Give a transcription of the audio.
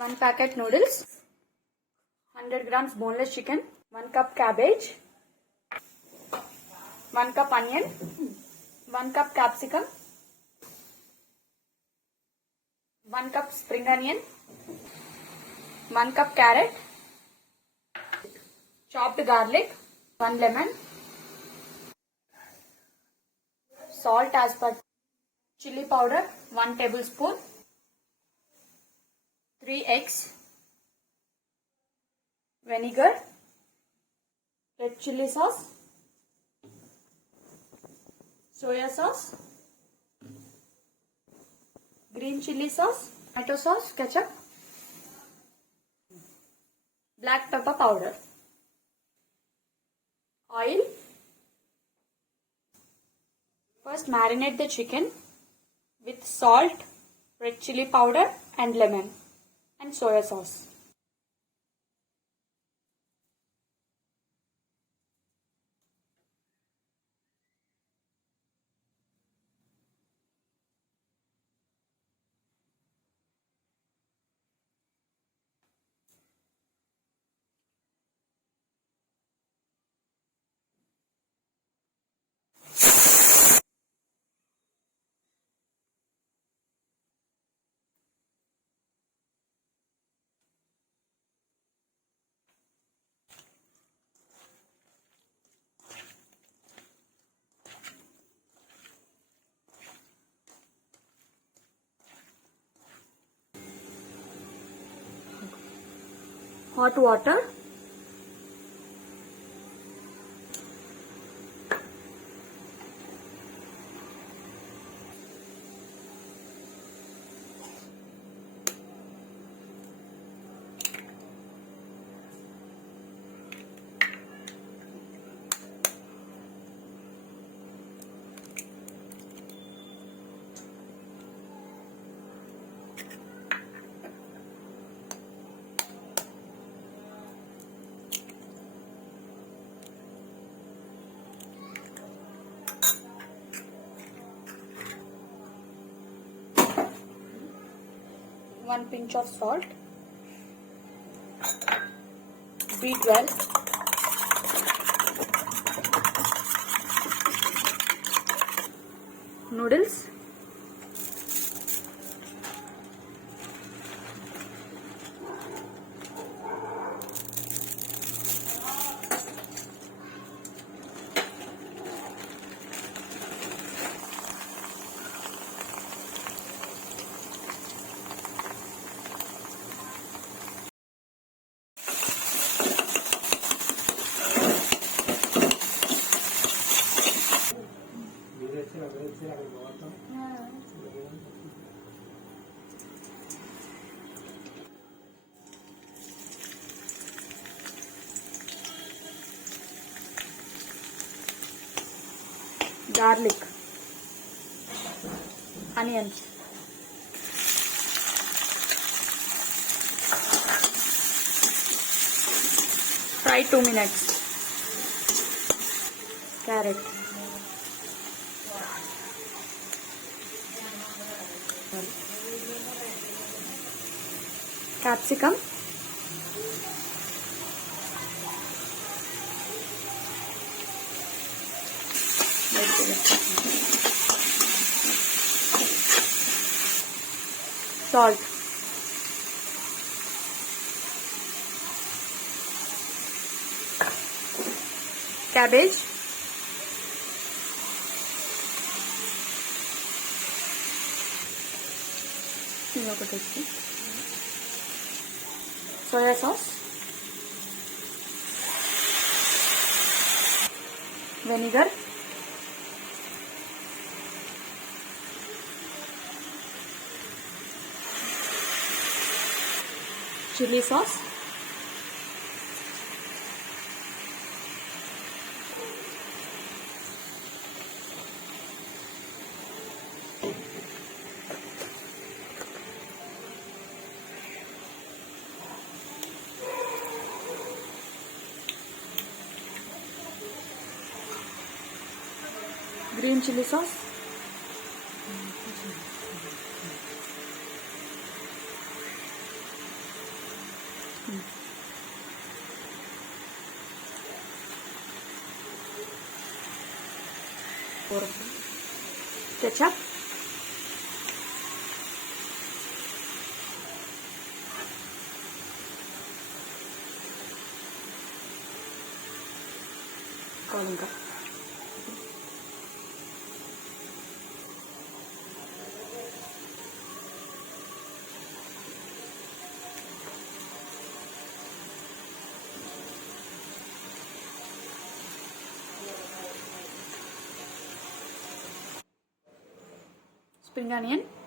1 packet noodles, 100 grams boneless chicken, 1 cup cabbage, 1 cup onion, 1 cup capsicum, 1 cup spring onion, 1 cup carrot, chopped garlic, 1 lemon, salt as per, chili powder 1 tablespoon, 3 eggs, vinegar, red chili sauce, soya sauce, green chili sauce, tomato sauce, ketchup, black pepper powder, oil. First marinate the chicken with salt, red chili powder and lemon and soya sauce. Hot water, one pinch of salt, beat well. Noodles, garlic, onions, fry 2 minutes. Carrot, capsicum, salt, cabbage, soya sauce, vinegar, chili sauce, green chili sauce, Ketchup. Calling up. Spring onion.